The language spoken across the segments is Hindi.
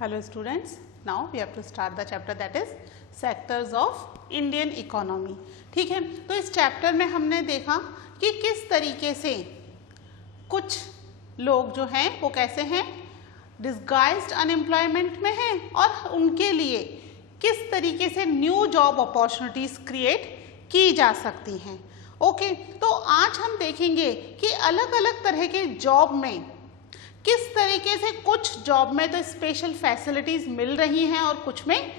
Hello students, now we have to start the chapter that is sectors of Indian economy. ठीक है, तो इस चैप्टर में हमने देखा कि किस तरीके से कुछ लोग जो हैं वो कैसे हैं, डिस्गाइज्ड अनएम्प्लॉयमेंट में हैं और उनके लिए किस तरीके से न्यू जॉब अपॉर्चुनिटीज क्रिएट की जा सकती हैं. ओके, तो आज हम देखेंगे कि अलग अलग तरह के जॉब में किस तरीके से कुछ जॉब में तो स्पेशल फैसिलिटीज मिल रही हैं और कुछ में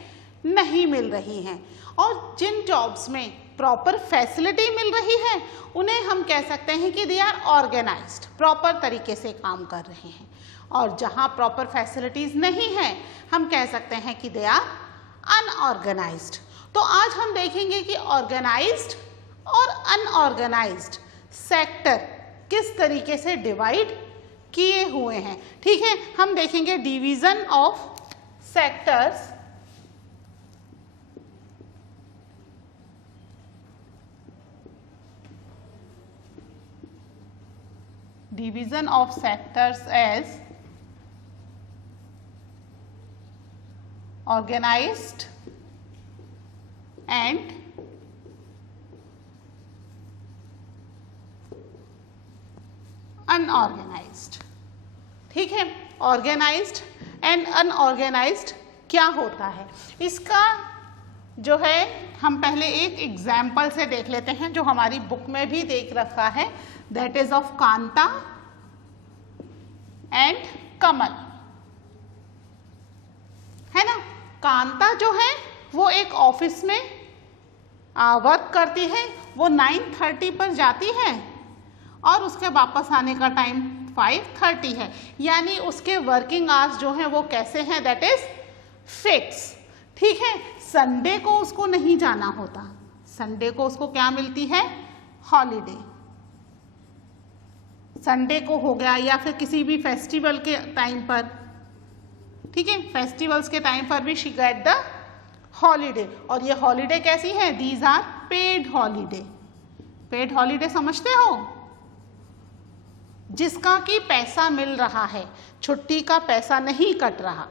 नहीं मिल रही हैं, और जिन जॉब्स में प्रॉपर फैसिलिटी मिल रही है उन्हें हम कह सकते हैं कि दे आर ऑर्गेनाइज्ड, प्रॉपर तरीके से काम कर रहे हैं, और जहां प्रॉपर फैसिलिटीज नहीं है हम कह सकते हैं कि दे आर अनऑर्गेनाइज्ड. तो आज हम देखेंगे कि ऑर्गेनाइज्ड और अनऑर्गेनाइज्ड सेक्टर किस तरीके से डिवाइड किए हुए हैं. ठीक है, हम देखेंगे division of sectors as organized and unorganised. ठीक है, ऑर्गेनाइज्ड एंड अनऑर्गेनाइज्ड क्या होता है, इसका जो है हम पहले एक एग्जाम्पल से देख लेते हैं जो हमारी बुक में भी देख रखा है, that is of Kanta and Kamal. है ना, कांता जो है वो एक ऑफिस में वर्क करती है, वो 9:30 पर जाती है और उसके वापस आने का टाइम 5:30 है, यानी उसके वर्किंग आवर्स जो हैं वो कैसे हैं, दैट इज फिक्स. ठीक है, संडे को उसको नहीं जाना होता, संडे को उसको क्या मिलती है, हॉलीडे. संडे को हो गया या फिर किसी भी फेस्टिवल के टाइम पर, ठीक है, फेस्टिवल्स के टाइम पर भी शी गेट द हॉलीडे. और ये हॉलीडे कैसी है, these are paid holiday. Paid holiday समझते हो, जिसका कि पैसा मिल रहा है, छुट्टी का पैसा नहीं कट रहा,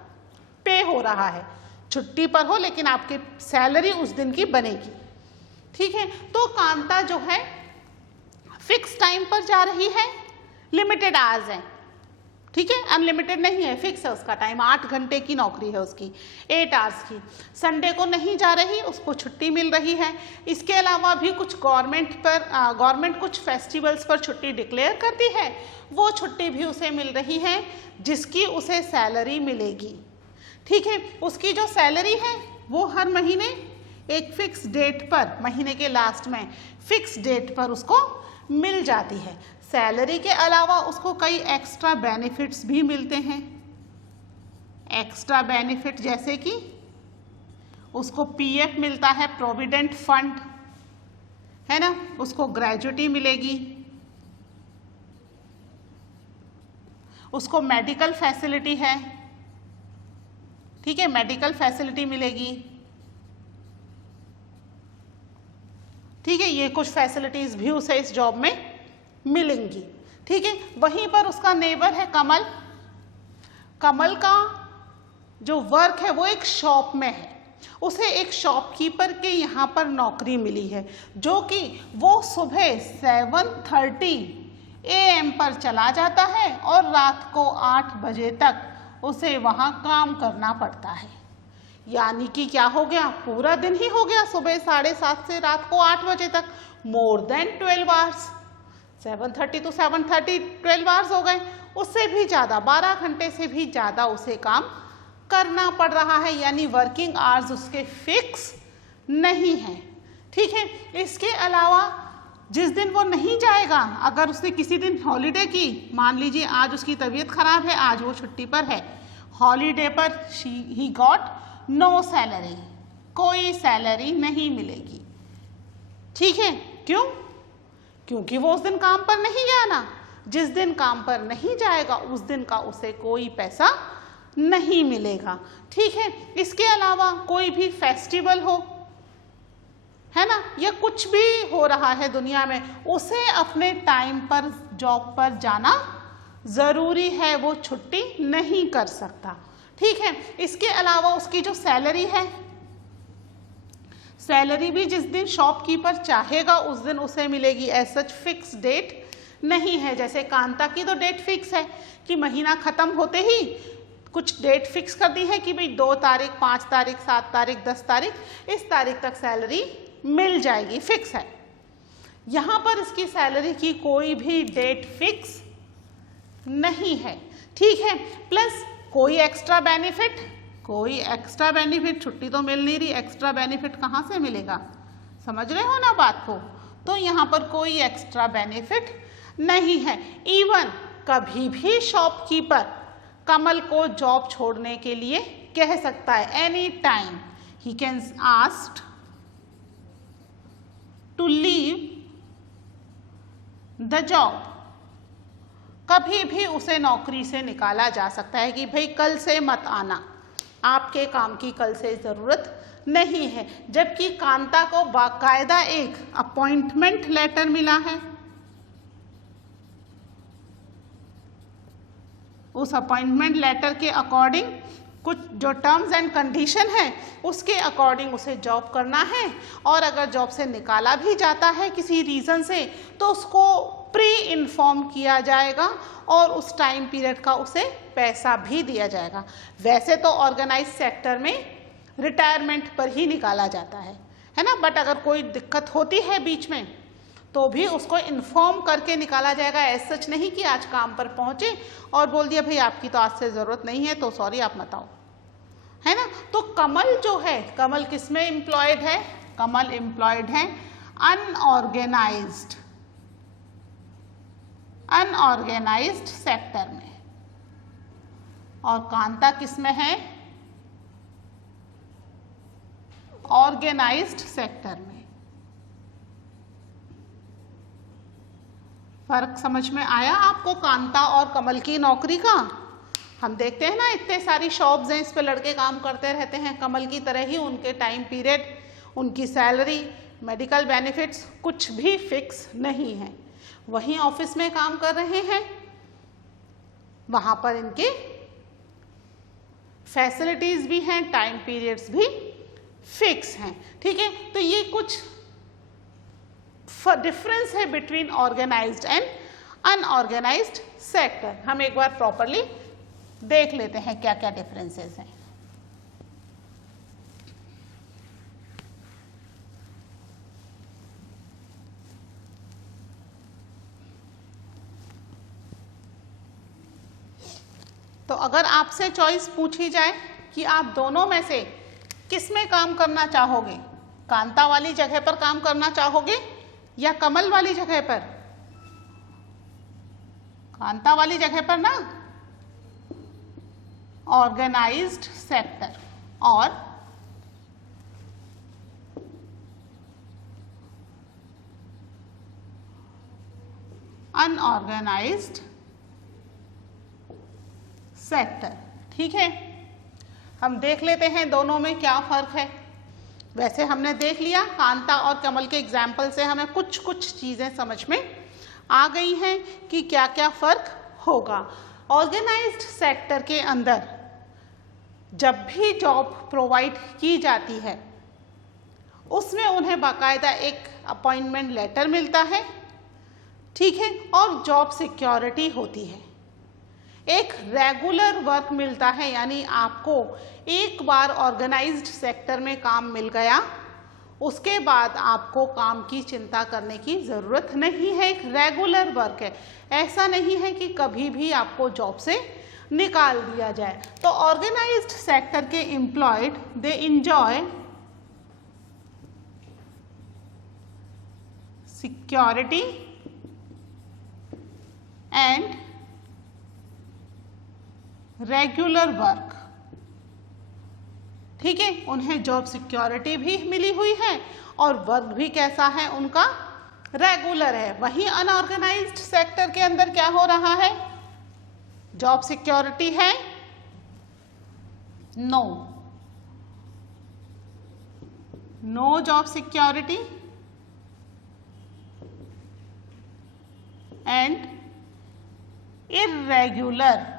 पे हो रहा है, छुट्टी पर हो लेकिन आपकी सैलरी उस दिन की बनेगी. ठीक है, तो कांता जो है फिक्स टाइम पर जा रही है, लिमिटेड आवर्स है. ठीक है, अनलिमिटेड नहीं है, फिक्स है उसका टाइम, 8 घंटे की नौकरी है उसकी, 8 आवर्स की. संडे को नहीं जा रही, उसको छुट्टी मिल रही है. इसके अलावा भी कुछ गवर्नमेंट कुछ फेस्टिवल्स पर छुट्टी डिक्लेयर करती है, वो छुट्टी भी उसे मिल रही है जिसकी उसे सैलरी मिलेगी. ठीक है, उसकी जो सैलरी है वो हर महीने एक फिक्स डेट पर, महीने के लास्ट में फिक्स डेट पर उसको मिल जाती है. सैलरी के अलावा उसको कई एक्स्ट्रा बेनिफिट्स भी मिलते हैं. एक्स्ट्रा बेनिफिट जैसे कि उसको पीएफ मिलता है, प्रोविडेंट फंड, है ना, उसको ग्रेजुटी मिलेगी, उसको मेडिकल फैसिलिटी है. ठीक है, मेडिकल फैसिलिटी मिलेगी. ठीक है, ये कुछ फैसिलिटीज भी उसे इस जॉब में मिलेंगी. ठीक है, वहीं पर उसका नेबर है कमल. कमल का जो वर्क है वो एक शॉप में है, उसे एक शॉपकीपर के यहाँ पर नौकरी मिली है, जो कि वो सुबह 7:30 AM पर चला जाता है और रात को 8 बजे तक उसे वहाँ काम करना पड़ता है. यानी कि क्या हो गया, पूरा दिन ही हो गया, सुबह 7:30 से रात को 8 बजे तक, more than 12 hours. 7:30 to 7:30 12 hours हो गए, उससे भी ज़्यादा, 12 घंटे से भी ज़्यादा उसे काम करना पड़ रहा है, यानी वर्किंग आवर्स उसके फिक्स नहीं है. ठीक है, इसके अलावा जिस दिन वो नहीं जाएगा, अगर उसने किसी दिन हॉलीडे की, मान लीजिए आज उसकी तबीयत खराब है, आज वो छुट्टी पर है, हॉलीडे पर ही गॉट नो सैलरी, कोई सैलरी नहीं मिलेगी. ठीक है, क्यों, क्योंकि वो उस दिन काम पर नहीं गया ना. जिस दिन काम पर नहीं जाएगा उस दिन का उसे कोई पैसा नहीं मिलेगा. ठीक है, इसके अलावा कोई भी फेस्टिवल हो, है ना, या कुछ भी हो रहा है दुनिया में, उसे अपने टाइम पर जॉब पर जाना ज़रूरी है, वो छुट्टी नहीं कर सकता. ठीक है। इसके अलावा उसकी जो सैलरी है, सैलरी भी जिस दिन शॉपकीपर चाहेगा उस दिन उसे मिलेगी। एज सच फिक्स डेट नहीं है। जैसे कांता की तो डेट फिक्स है कि महीना खत्म होते ही कुछ डेट फिक्स कर दी है कि भाई 2 तारीख, 5 तारीख, 7 तारीख, 10 तारीख, इस तारीख तक सैलरी मिल जाएगी, फिक्स है। यहाँ पर इसकी सैलरी की कोई भी डेट फिक्स नहीं है, ठीक है। प्लस कोई एक्स्ट्रा बेनिफिट, कोई एक्स्ट्रा बेनिफिट, छुट्टी तो मिल नहीं रही, एक्स्ट्रा बेनिफिट कहाँ से मिलेगा, समझ रहे हो ना बात को। तो यहाँ पर कोई एक्स्ट्रा बेनिफिट नहीं है। इवन कभी भी शॉपकीपर कमल को जॉब छोड़ने के लिए कह सकता है। Any time he can asked to leave the job. कभी भी उसे नौकरी से निकाला जा सकता है कि भाई कल से मत आना, आपके काम की कल से ज़रूरत नहीं है। जबकि कांता को बाकायदा एक अपॉइंटमेंट लेटर मिला है, उस अपॉइंटमेंट लेटर के अकॉर्डिंग कुछ जो टर्म्स एंड कंडीशन है उसके अकॉर्डिंग उसे जॉब करना है। और अगर जॉब से निकाला भी जाता है किसी रीज़न से तो उसको प्री इन्फॉर्म किया जाएगा और उस टाइम पीरियड का उसे पैसा भी दिया जाएगा। वैसे तो ऑर्गेनाइज सेक्टर में रिटायरमेंट पर ही निकाला जाता है ना, बट अगर कोई दिक्कत होती है बीच में तो भी उसको इन्फॉर्म करके निकाला जाएगा। ऐसा सच नहीं कि आज काम पर पहुंचे और बोल दिया भाई आपकी तो आज से ज़रूरत नहीं है तो सॉरी आप मत आओ, है ना। तो कमल जो है, कमल किस में एम्प्लॉयड है, कमल एम्प्लॉयड है अनऑर्गेनाइज्ड सेक्टर में, और कांता किस में है, ऑर्गेनाइज्ड सेक्टर में। फर्क समझ में आया आपको कांता और कमल की नौकरी का। हम देखते हैं ना इतने सारी शॉप्स हैं, इस पे लड़के काम करते रहते हैं। कमल की तरह ही उनके टाइम पीरियड, उनकी सैलरी, मेडिकल बेनिफिट्स कुछ भी फिक्स नहीं है। वहीं ऑफिस में काम कर रहे हैं, वहां पर इनके फैसिलिटीज भी हैं, टाइम पीरियड्स भी फिक्स हैं, ठीक है। तो ये कुछ डिफरेंस है between organised and unorganised sector. हम एक बार प्रॉपरली देख लेते हैं क्या क्या डिफरेंसेस हैं। तो अगर आपसे चॉइस पूछी जाए कि आप दोनों में से किस में काम करना चाहोगे, कांता वाली जगह पर काम करना चाहोगे या कमल वाली जगह पर, कांता वाली जगह पर ना, ऑर्गेनाइज्ड सेक्टर और अनऑर्गेनाइज्ड सेक्टर, ठीक है। हम देख लेते हैं दोनों में क्या फर्क है। वैसे हमने देख लिया कांता और कमल के एग्जाम्पल से हमें कुछ कुछ चीज़ें समझ में आ गई हैं कि क्या क्या फर्क होगा। ऑर्गेनाइज्ड सेक्टर के अंदर जब भी जॉब प्रोवाइड की जाती है उसमें उन्हें बाकायदा एक अपॉइंटमेंट लेटर मिलता है, ठीक है, और जॉब सिक्योरिटी होती है। एक रेगुलर वर्क मिलता है, यानी आपको एक बार ऑर्गेनाइज्ड सेक्टर में काम मिल गया उसके बाद आपको काम की चिंता करने की ज़रूरत नहीं है। एक रेगुलर वर्क है, ऐसा नहीं है कि कभी भी आपको जॉब से निकाल दिया जाए। तो ऑर्गेनाइज्ड सेक्टर के employed they enjoy security and regular work, ठीक है। उन्हें जॉब सिक्योरिटी भी मिली हुई है और वर्क भी कैसा है उनका, रेगुलर है। वहीं अनऑर्गेनाइज्ड सेक्टर के अंदर क्या हो रहा है, जॉब सिक्योरिटी है, no job security and irregular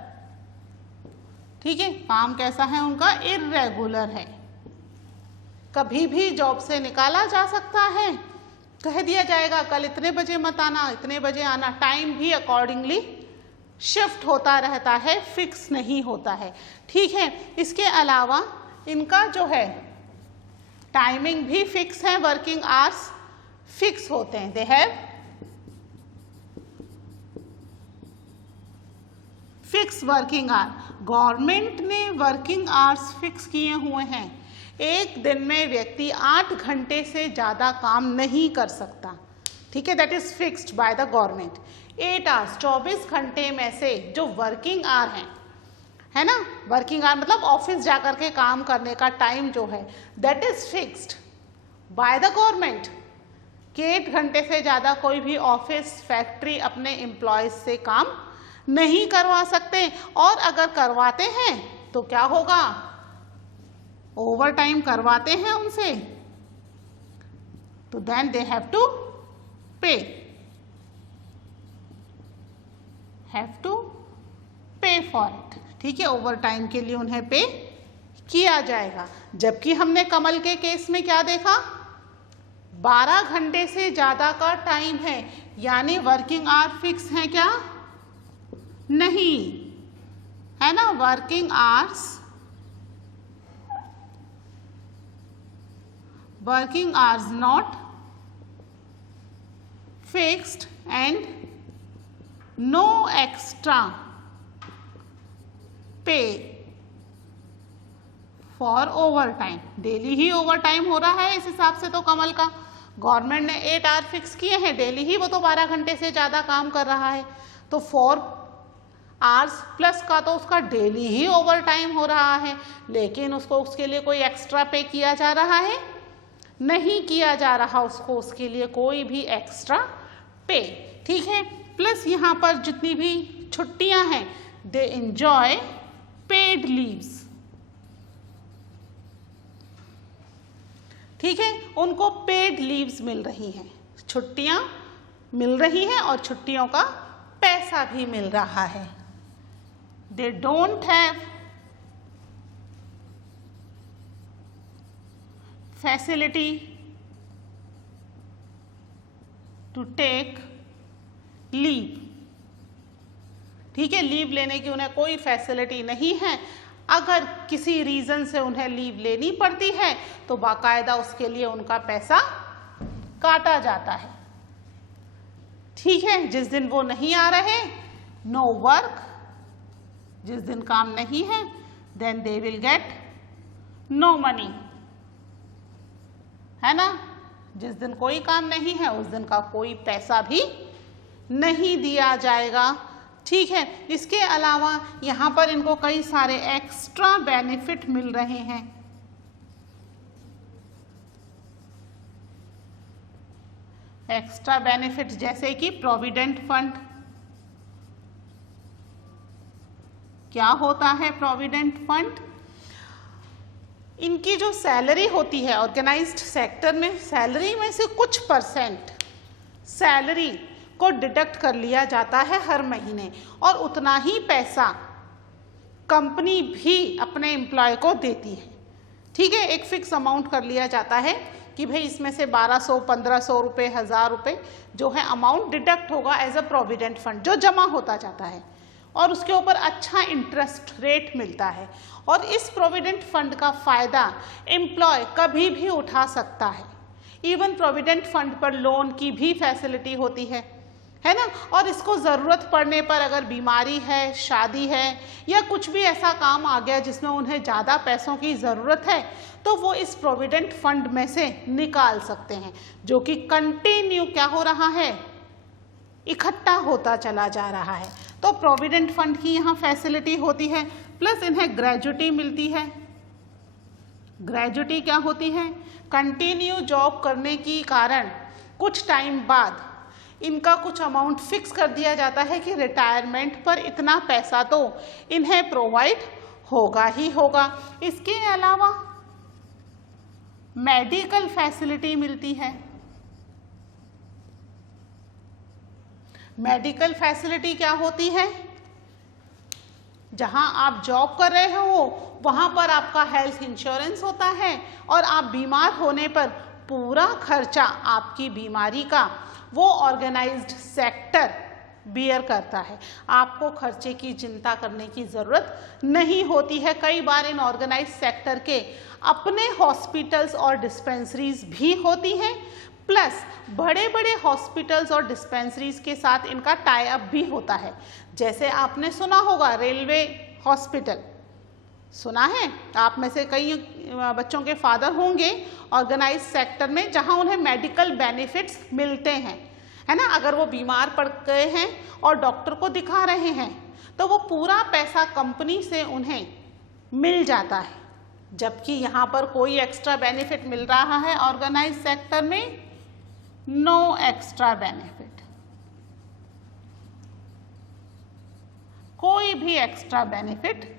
ठीक है, काम कैसा है उनका, इर्रेगुलर है, कभी भी जॉब से निकाला जा सकता है, कह दिया जाएगा कल इतने बजे मत आना, इतने बजे आना, टाइम भी अकॉर्डिंगली शिफ्ट होता रहता है, फिक्स नहीं होता है। ठीक है, इसके अलावा इनका जो है टाइमिंग भी फिक्स है, वर्किंग आवर्स फिक्स होते हैं, they have fix working hour. Government ने वर्किंग आवर्स फिक्स किए हुए हैं, एक दिन में व्यक्ति 8 घंटे से ज़्यादा काम नहीं कर सकता, ठीक है, that is fixed by the government. 8 hours 24 घंटे में से जो वर्किंग आवर हैं, है ना, वर्किंग आवर मतलब ऑफिस जाकर के काम करने का टाइम जो है, that is fixed by the government, कि 8 घंटे से ज़्यादा कोई भी ऑफिस फैक्ट्री अपने एम्प्लॉयज से काम नहीं करवा सकते, और अगर करवाते हैं तो क्या होगा, ओवर टाइम करवाते हैं उनसे, तो देन दे हैव टू पे, फॉर इट, ठीक है, ओवर टाइम के लिए उन्हें पे किया जाएगा। जबकि हमने कमल के केस में क्या देखा, 12 घंटे से ज़्यादा का टाइम है, यानी वर्किंग आवर फिक्स है क्या, नहीं, है ना, working hours not fixed and no extra pay for overtime, daily ही ओवर टाइम हो रहा है इस हिसाब से। तो कमल का गवर्नमेंट ने 8 आवर फिक्स किए हैं, डेली ही वो तो 12 घंटे से ज़्यादा काम कर रहा है, तो 4 आवर्स प्लस का तो उसका डेली ही ओवर टाइम हो रहा है, लेकिन उसको उसके लिए कोई एक्स्ट्रा पे किया जा रहा है, नहीं किया जा रहा उसको उसके लिए कोई भी एक्स्ट्रा पे, ठीक है। प्लस यहाँ पर जितनी भी छुट्टियां हैं, दे एंजॉय पेड लीव्स, ठीक है, उनको पेड लीव्स मिल रही हैं, छुट्टियां मिल रही हैं और छुट्टियों का पैसा भी मिल रहा है। They don't have facility to take leave, ठीक है, लीव लेने की उन्हें कोई फैसिलिटी नहीं है। अगर किसी रीज़न से उन्हें लीव लेनी पड़ती है तो बाकायदा उसके लिए उनका पैसा काटा जाता है, ठीक है। जिस दिन वो नहीं आ रहे, नो वर्क, जिस दिन काम नहीं है, then they will get no money, है ना, जिस दिन कोई काम नहीं है उस दिन का कोई पैसा भी नहीं दिया जाएगा, ठीक है। इसके अलावा यहाँ पर इनको कई सारे एक्स्ट्रा बेनिफिट मिल रहे हैं, एक्स्ट्रा बेनिफिट जैसे कि प्रोविडेंट फंड। क्या होता है प्रोविडेंट फंड, इनकी जो सैलरी होती है ऑर्गेनाइज्ड सेक्टर में, सैलरी में से कुछ परसेंट सैलरी को डिडक्ट कर लिया जाता है हर महीने, और उतना ही पैसा कंपनी भी अपने एम्प्लॉय को देती है, ठीक है। एक फिक्स अमाउंट कर लिया जाता है कि भाई इसमें से 1200, 1500 रुपये, 1000 रुपये जो है अमाउंट डिडक्ट होगा एज अ प्रोविडेंट फंड, जो जमा होता जाता है, और उसके ऊपर अच्छा इंटरेस्ट रेट मिलता है, और इस प्रोविडेंट फंड का फ़ायदा एम्प्लॉय कभी भी उठा सकता है। इवन प्रोविडेंट फंड पर लोन की भी फैसिलिटी होती है ना, और इसको ज़रूरत पड़ने पर अगर बीमारी है, शादी है, या कुछ भी ऐसा काम आ गया जिसमें उन्हें ज़्यादा पैसों की ज़रूरत है, तो वो इस प्रोविडेंट फंड में से निकाल सकते हैं, जो कि कंटिन्यू क्या हो रहा है, इकट्ठा होता चला जा रहा है। तो प्रोविडेंट फंड की यहाँ फैसिलिटी होती है, प्लस इन्हें ग्रेजुटी मिलती है। ग्रेजुटी क्या होती है, कंटिन्यू जॉब करने के कारण कुछ टाइम बाद इनका कुछ अमाउंट फिक्स कर दिया जाता है कि रिटायरमेंट पर इतना पैसा तो इन्हें प्रोवाइड होगा ही होगा। इसके अलावा मेडिकल फैसिलिटी मिलती है। मेडिकल फैसिलिटी क्या होती है, जहां आप जॉब कर रहे हो वहां पर आपका हेल्थ इंश्योरेंस होता है और आप बीमार होने पर पूरा खर्चा आपकी बीमारी का वो ऑर्गेनाइज्ड सेक्टर बियर करता है। आपको खर्चे की चिंता करने की ज़रूरत नहीं होती है। कई बार इन ऑर्गेनाइज्ड सेक्टर के अपने हॉस्पिटल्स और डिस्पेंसरीज भी होती हैं, प्लस बड़े बड़े हॉस्पिटल्स और डिस्पेंसरीज के साथ इनका टाई अप भी होता है। जैसे आपने सुना होगा रेलवे हॉस्पिटल, सुना है? आप में से कई बच्चों के फादर होंगे ऑर्गेनाइज्ड सेक्टर में, जहां उन्हें मेडिकल बेनिफिट्स मिलते हैं, है ना। अगर वो बीमार पड़ गए हैं और डॉक्टर को दिखा रहे हैं तो वो पूरा पैसा कंपनी से उन्हें मिल जाता है, जबकि यहाँ पर कोई एक्स्ट्रा बेनिफिट मिल रहा है ऑर्गेनाइज्ड सेक्टर में, नो एक्स्ट्रा बेनिफिट, कोई भी एक्स्ट्रा बेनिफिट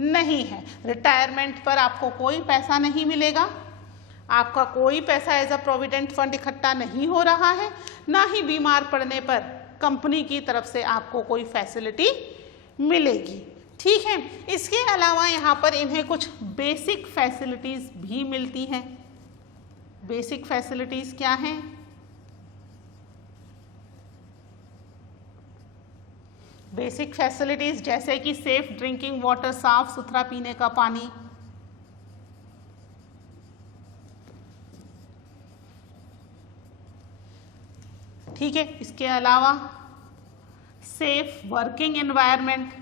नहीं है। रिटायरमेंट पर आपको कोई पैसा नहीं मिलेगा, आपका कोई पैसा एज अ प्रोविडेंट फंड इकट्ठा नहीं हो रहा है, ना ही बीमार पड़ने पर कंपनी की तरफ से आपको कोई फैसिलिटी मिलेगी। ठीक है, इसके अलावा यहाँ पर इन्हें कुछ बेसिक फैसिलिटीज भी मिलती हैं। बेसिक फैसिलिटीज क्या हैं? बेसिक फैसिलिटीज जैसे कि सेफ ड्रिंकिंग वाटर, साफ सुथरा पीने का पानी, ठीक है। इसके अलावा सेफ वर्किंग एनवायरनमेंट,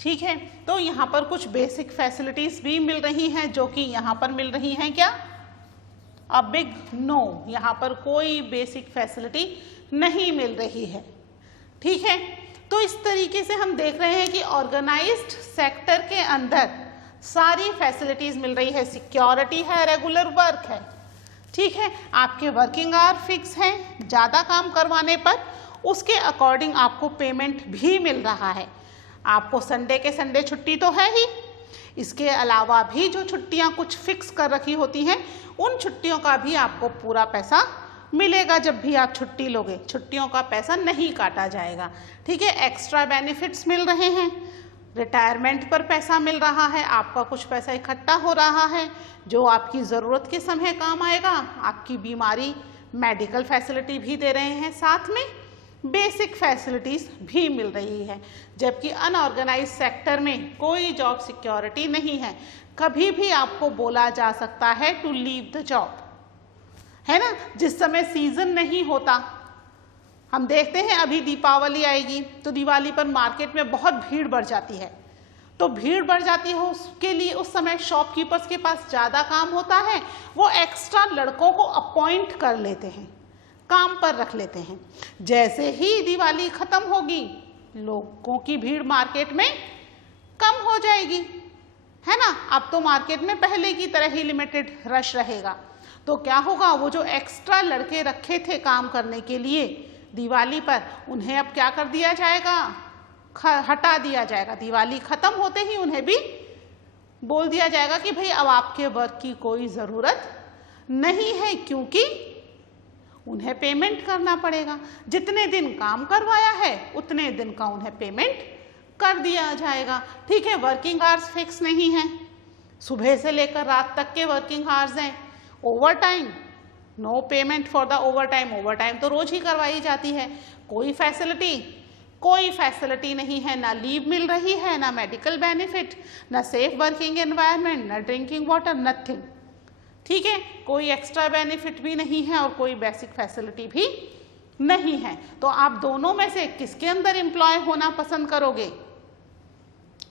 ठीक है। तो यहाँ पर कुछ बेसिक फैसिलिटीज भी मिल रही हैं, जो कि यहाँ पर मिल रही हैं क्या? अ बिग नो, यहाँ पर कोई बेसिक फैसिलिटी नहीं मिल रही है। ठीक है, तो इस तरीके से हम देख रहे हैं कि ऑर्गेनाइज्ड सेक्टर के अंदर सारी फैसिलिटीज मिल रही है। सिक्योरिटी है, रेगुलर वर्क है, ठीक है। आपके वर्किंग आवर फिक्स हैं, ज़्यादा काम करवाने पर उसके अकॉर्डिंग आपको पेमेंट भी मिल रहा है। आपको संडे के संडे छुट्टी तो है ही, इसके अलावा भी जो छुट्टियां कुछ फिक्स कर रखी होती हैं उन छुट्टियों का भी आपको पूरा पैसा मिलेगा। जब भी आप छुट्टी लोगे छुट्टियों का पैसा नहीं काटा जाएगा, ठीक है। एक्स्ट्रा बेनिफिट्स मिल रहे हैं, रिटायरमेंट पर पैसा मिल रहा है, आपका कुछ पैसा इकट्ठा हो रहा है जो आपकी ज़रूरत के समय काम आएगा। आपकी बीमारी मेडिकल फैसिलिटी भी दे रहे हैं, साथ में बेसिक फैसिलिटीज़ भी मिल रही है। जबकि अनऑर्गेनाइज सेक्टर में कोई जॉब सिक्योरिटी नहीं है, कभी भी आपको बोला जा सकता है टू लीव द जॉब, है ना। जिस समय सीजन नहीं होता, हम देखते हैं अभी दीपावली आएगी तो दिवाली पर मार्केट में बहुत भीड़ बढ़ जाती है, तो भीड़ बढ़ जाती है उसके लिए उस समय शॉपकीपर्स के पास ज़्यादा काम होता है, वो एक्स्ट्रा लड़कों को अपॉइंट कर लेते हैं, काम पर रख लेते हैं। जैसे ही दिवाली खत्म होगी लोगों की भीड़ मार्केट में कम हो जाएगी, है ना। अब तो मार्केट में पहले की तरह ही लिमिटेड रश रहेगा, तो क्या होगा, वो जो एक्स्ट्रा लड़के रखे थे काम करने के लिए दिवाली पर, उन्हें अब क्या कर दिया जाएगा, हटा दिया जाएगा। दिवाली खत्म होते ही उन्हें भी बोल दिया जाएगा कि भाई अब आपके वर्क की कोई ज़रूरत नहीं है, क्योंकि उन्हें पेमेंट करना पड़ेगा। जितने दिन काम करवाया है उतने दिन का उन्हें पेमेंट कर दिया जाएगा, ठीक है। वर्किंग आवर्स फिक्स नहीं है, सुबह से लेकर रात तक के वर्किंग आवर्स हैं। Overtime, no payment for the overtime, overtime तो रोज ही करवाई जाती है। कोई फैसिलिटी नहीं है, ना लीव मिल रही है, ना मेडिकल बेनिफिट, ना सेफ वर्किंग एनवायरनमेंट, ना ड्रिंकिंग वाटर, नथिंग, ठीक है। कोई एक्स्ट्रा बेनिफिट भी नहीं है और कोई बेसिक फैसिलिटी भी नहीं है। तो आप दोनों में से किसके अंदर एम्प्लॉय होना पसंद करोगे?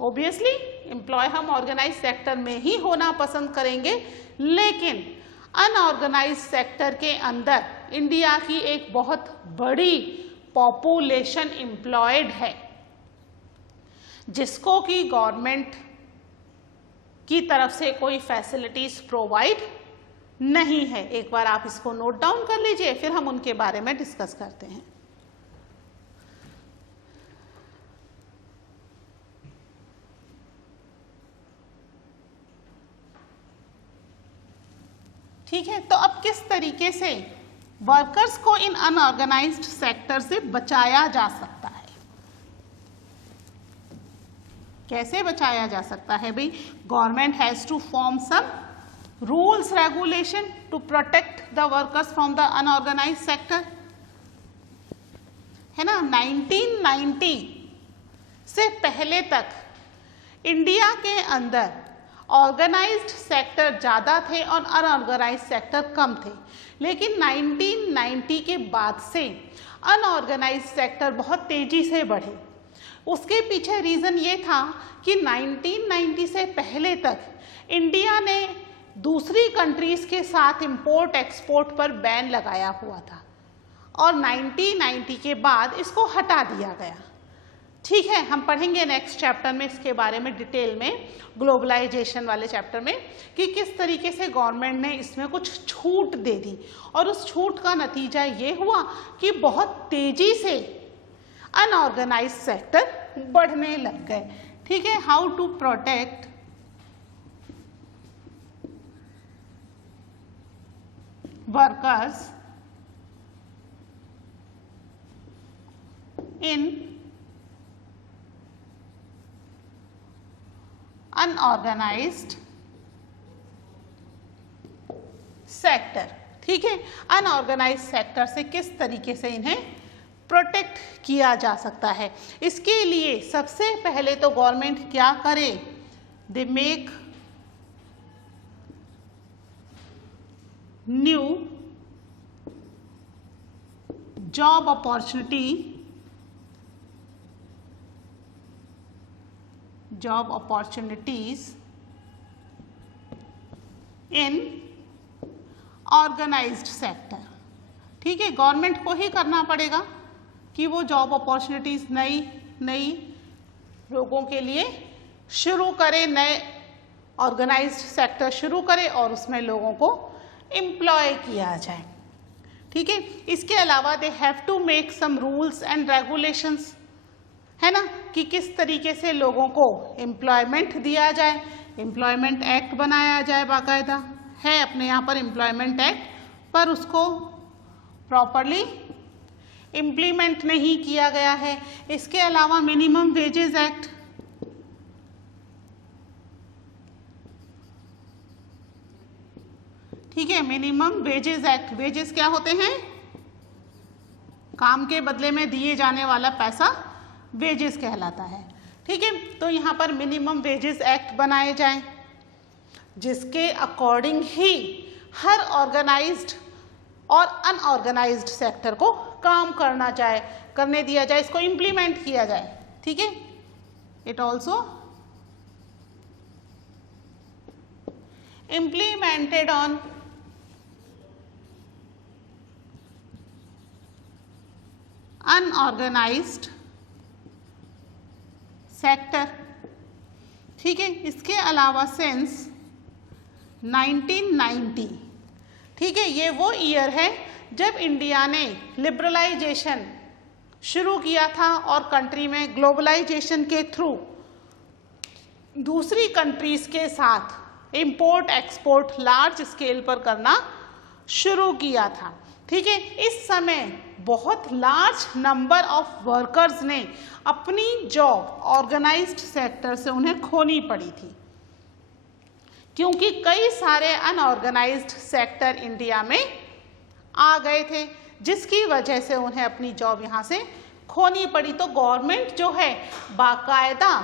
ऑब्वियसली एम्प्लॉय हम ऑर्गेनाइज सेक्टर में ही होना पसंद करेंगे, लेकिन अनऑर्गेनाइज सेक्टर के अंदर इंडिया की एक बहुत बड़ी पॉपुलेशन एम्प्लॉयड है, जिसको कि गवर्नमेंट की तरफ से कोई फैसिलिटीज प्रोवाइड नहीं है। एक बार आप इसको नोट डाउन कर लीजिए, फिर हम उनके बारे में डिस्कस करते हैं। ठीक है, तो अब किस तरीके से वर्कर्स को इन अनऑर्गेनाइज्ड सेक्टर से बचाया जा सकता है। कैसे बचाया जा सकता है भाई? Government has to form some rules regulation to protect the workers from the unorganised sector, है ना। 1990 से पहले तक इंडिया के अंदर ऑर्गेनाइज्ड सेक्टर ज़्यादा थे और अनऑर्गेनाइज्ड सेक्टर कम थे, लेकिन 1990 के बाद से अनऑर्गेनाइज्ड सेक्टर बहुत तेज़ी से बढ़े। उसके पीछे रीज़न ये था कि 1990 से पहले तक इंडिया ने दूसरी कंट्रीज़ के साथ इंपोर्ट एक्सपोर्ट पर बैन लगाया हुआ था और 1990 के बाद इसको हटा दिया गया। ठीक है, हम पढ़ेंगे नेक्स्ट चैप्टर में इसके बारे में डिटेल में, ग्लोबलाइजेशन वाले चैप्टर में, कि किस तरीके से गवर्नमेंट ने इसमें कुछ छूट दे दी और उस छूट का नतीजा ये हुआ कि बहुत तेजी से अनऑर्गेनाइज्ड सेक्टर बढ़ने लग गए। ठीक है, how to protect workers in unorganised sector. ठीक है, अनऑर्गेनाइज्ड सेक्टर से किस तरीके से इन्हें प्रोटेक्ट किया जा सकता है, इसके लिए सबसे पहले तो गवर्नमेंट क्या करे? They make new job opportunities in organised sector. ठीक है, गवर्नमेंट को ही करना पड़ेगा कि वो जॉब अपॉर्चुनिटीज नई लोगों के लिए शुरू करे, नए ऑर्गेनाइज्ड सेक्टर शुरू करे और उसमें लोगों को एम्प्लॉय किया जाए। ठीक है, इसके अलावा they have to make some rules and regulations, है ना, कि किस तरीके से लोगों को एम्प्लॉयमेंट दिया जाए। एम्प्लॉयमेंट एक्ट बनाया जाए, बाकायदा है अपने यहाँ पर एम्प्लॉयमेंट एक्ट, पर उसको प्रॉपरली इम्प्लीमेंट नहीं किया गया है। इसके अलावा मिनिमम वेजेस एक्ट, ठीक है, मिनिमम वेजेस एक्ट, वेजेस क्या होते हैं? काम के बदले में दिए जाने वाला पैसा वेजेस कहलाता है। ठीक है, तो यहाँ पर मिनिमम वेजेस एक्ट बनाए जाएं, जिसके अकॉर्डिंग ही हर ऑर्गेनाइज्ड और अनऑर्गेनाइज्ड सेक्टर को काम करने दिया जाए, इसको इम्प्लीमेंट किया जाए। ठीक है, it also implemented on unorganised sector. ठीक है, इसके अलावा सिंस 1990, ठीक है, ये वो ईयर है जब इंडिया ने लिबरलाइजेशन शुरू किया था और कंट्री में ग्लोबलाइजेशन के थ्रू दूसरी कंट्रीज के साथ इंपोर्ट एक्सपोर्ट लार्ज स्केल पर करना शुरू किया था। ठीक है, इस समय बहुत लार्ज नंबर ऑफ वर्कर्स ने अपनी जॉब ऑर्गेनाइज्ड सेक्टर से उन्हें खोनी पड़ी थी, क्योंकि कई सारे अनऑर्गेनाइज्ड सेक्टर इंडिया में आ गए थे, जिसकी वजह से उन्हें अपनी जॉब यहाँ से खोनी पड़ी। तो गवर्नमेंट जो है बाकायदा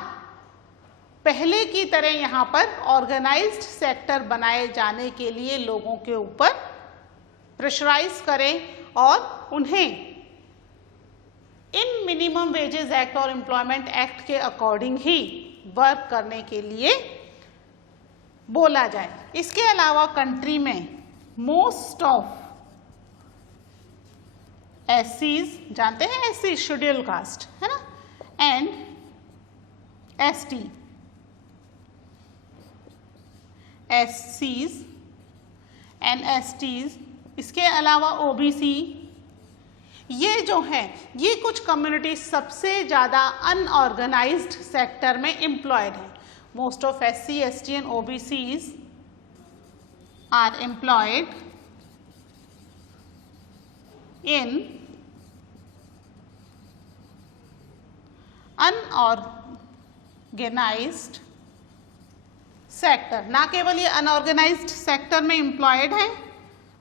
पहले की तरह यहाँ पर ऑर्गेनाइज्ड सेक्टर बनाए जाने के लिए लोगों के ऊपर प्रेशराइज करें और उन्हें इन मिनिमम वेजेस एक्ट और एम्प्लॉयमेंट एक्ट के अकॉर्डिंग ही वर्क करने के लिए बोला जाए। इसके अलावा कंट्री में मोस्ट ऑफ एससीज, जानते हैं एससी शेड्यूल कास्ट है ना, एंड एसटी, एससीज एंड एसटीज, इसके अलावा ओबीसी, ये जो हैं ये कुछ कम्युनिटी सबसे ज़्यादा अनऑर्गेनाइज्ड सेक्टर में एम्प्लॉयड हैं। Most of SC, ST and OBCs are employed in unorganised sector. ना केवल ये अनऑर्गेनाइज्ड सेक्टर में एम्प्लॉयड हैं,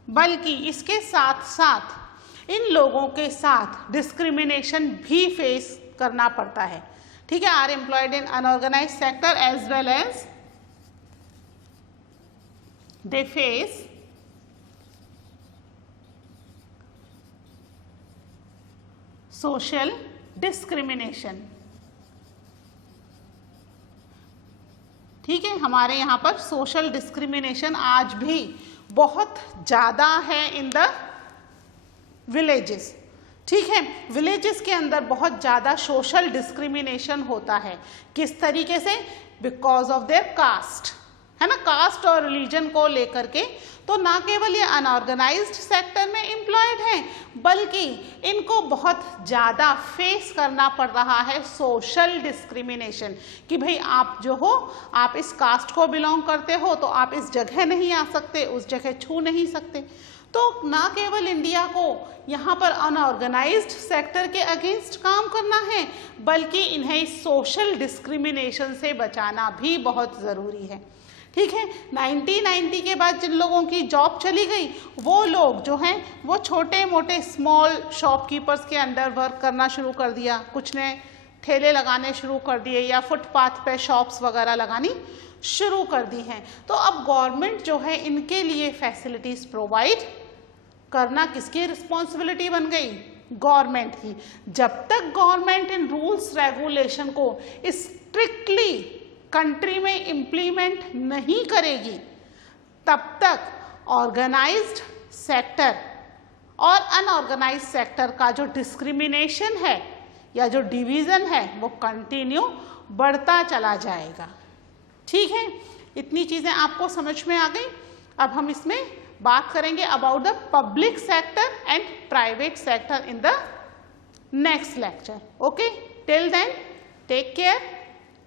बल्कि इसके साथ साथ इन लोगों के साथ डिस्क्रिमिनेशन भी फेस करना पड़ता है। ठीक है, are employed in unorganised sector as well as they face social discrimination. ठीक है, हमारे यहाँ पर सोशल डिस्क्रिमिनेशन आज भी बहुत ज़्यादा है इन द विलेजेस। ठीक है, विलेजेस के अंदर बहुत ज़्यादा सोशल डिस्क्रिमिनेशन होता है। किस तरीके से? बिकॉज ऑफ देयर कास्ट, है ना, कास्ट और रिलीजन को लेकर के। तो ना केवल ये अनऑर्गेनाइज्ड सेक्टर में एम्प्लॉयड हैं, बल्कि इनको बहुत ज़्यादा फेस करना पड़ रहा है सोशल डिस्क्रिमिनेशन कि भाई आप जो हो, आप इस कास्ट को बिलोंग करते हो तो आप इस जगह नहीं आ सकते, उस जगह छू नहीं सकते। तो ना केवल इंडिया को यहाँ पर अनऑर्गेनाइज्ड सेक्टर के अगेंस्ट काम करना है, बल्कि इन्हें सोशल डिस्क्रिमिनेशन से बचाना भी बहुत ज़रूरी है। ठीक है, 1990 के बाद जिन लोगों की जॉब चली गई, वो लोग जो हैं वो छोटे मोटे स्मॉल शॉपकीपर्स के अंडर वर्क करना शुरू कर दिया, कुछ ने ठेले लगाने शुरू कर दिए या फुटपाथ पे शॉप्स वगैरह लगानी शुरू कर दी हैं। तो अब गवर्नमेंट जो है इनके लिए फैसिलिटीज़ प्रोवाइड करना किसकी रिस्पॉन्सिबिलिटी बन गई? गवर्नमेंट की। जब तक गवर्नमेंट इन रूल्स रेगुलेशन को स्ट्रिक्टली कंट्री में इम्प्लीमेंट नहीं करेगी, तब तक ऑर्गेनाइज्ड सेक्टर और अनऑर्गेनाइज्ड सेक्टर का जो डिस्क्रिमिनेशन है या जो डिवीज़न है वो कंटिन्यू बढ़ता चला जाएगा। ठीक है, इतनी चीज़ें आपको समझ में आ गई। अब हम इसमें बात करेंगे about the public sector and private sector in the next lecture. Okay, till then take care,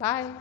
bye.